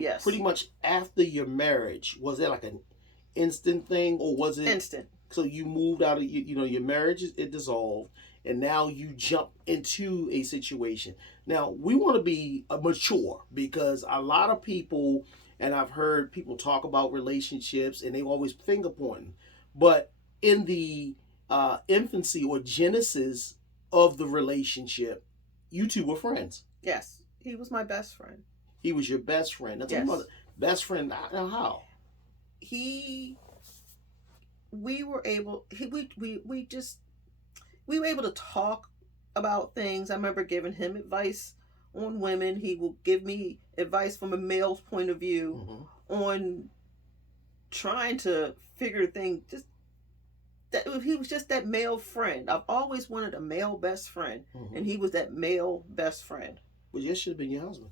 yes. pretty much after your marriage, was it like an instant thing, or was it instant? So you moved out of your marriage, it dissolved, and now you jump into a situation. Now we want to be mature, because a lot of people, and I've heard people talk about relationships, and they always finger pointing, but in the infancy or genesis of the relationship, you two were friends. Yes, he was my best friend. He was your best friend. That's yes. Best friend. Now how? We were able to talk about things. I remember giving him advice on women. He will give me advice from a male's point of view on trying to figure things. Just that he was just that male friend. I've always wanted a male best friend, and he was that male best friend. Well, you should have been your husband.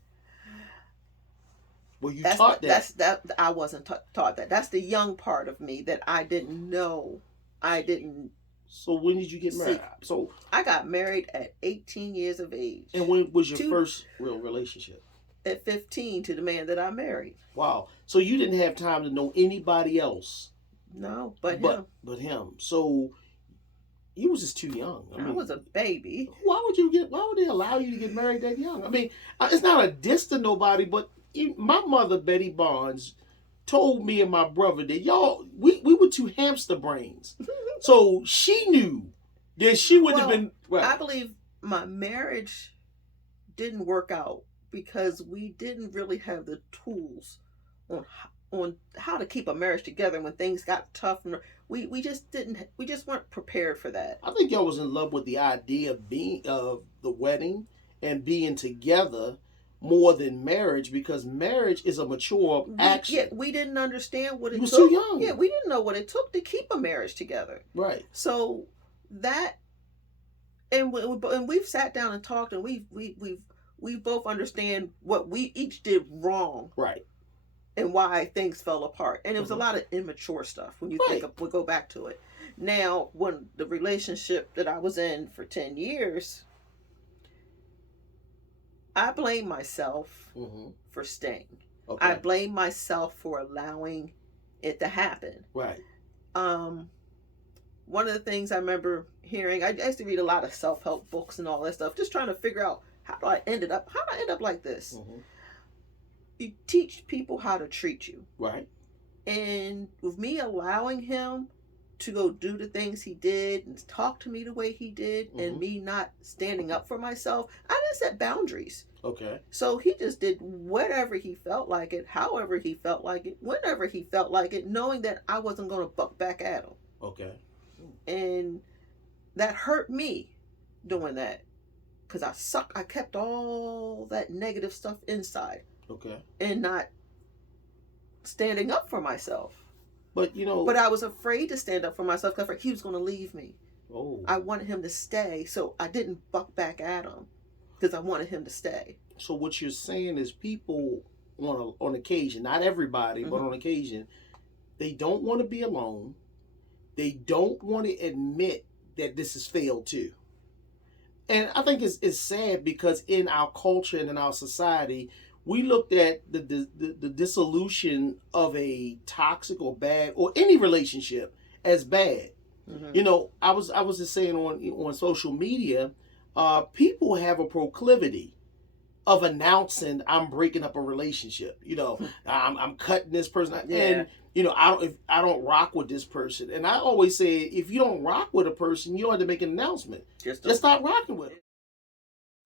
Well, taught that. I wasn't taught that. That's the young part of me that I didn't know. So when did you get married? So I got married at 18 years of age. And when was your first real relationship? At 15, to the man that I married. Wow. So you didn't have time to know anybody else. No, but him. But him. So you was just too young. I was a baby. Why would they allow you to get married that young? I mean, it's not a diss to nobody, but my mother, Betty Barnes, told me and my brother that we were two hamster brains. So she knew that she would have been. Right. I believe my marriage didn't work out because we didn't really have the tools on how to keep a marriage together when things got tough. We just weren't prepared for that. I think y'all was in love with the idea of the wedding and being together more than marriage, because marriage is a mature action. Yeah, we didn't understand what it took. You were too young. Yeah, we didn't know what it took to keep a marriage together. Right. So that, and we've sat down and talked, and we both understand what we each did wrong. Right. And why things fell apart. And it was a lot of immature stuff when you think of, we'll go back to it. Now, when the relationship that I was in for 10 years, I blame myself for staying. Okay. I blame myself for allowing it to happen. Right. One of the things I remember hearing, I used to read a lot of self-help books and all that stuff, just trying to figure out how did I end up like this? You teach people how to treat you. Right. And with me allowing him to go do the things he did and talk to me the way he did, and me not standing up for myself, I didn't set boundaries. Okay. So he just did whatever he felt like it, however he felt like it, whenever he felt like it, knowing that I wasn't going to buck back at him. Okay. And that hurt me doing that, because I kept all that negative stuff inside. Okay. And not standing up for myself. But But I was afraid to stand up for myself because he was going to leave me. Oh. I wanted him to stay, so I didn't buck back at him because I wanted him to stay. So what you're saying is, people on occasion, not everybody, but on occasion, they don't want to be alone. They don't want to admit that this has failed too. And I think it's sad, because in our culture and in our society, we looked at the dissolution of a toxic or bad or any relationship as bad. I was just saying on social media, people have a proclivity of announcing, I'm breaking up a relationship. I'm cutting this person, and I don't rock with this person. And I always say, if you don't rock with a person, you don't have to make an announcement. Just stop rocking with them.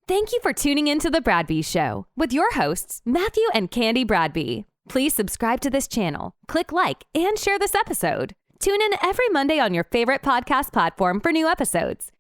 Thank you for tuning into The Bradbys Show with your hosts, Matthew and Candy Bradby. Please subscribe to this channel, click like, and share this episode. Tune in every Monday on your favorite podcast platform for new episodes.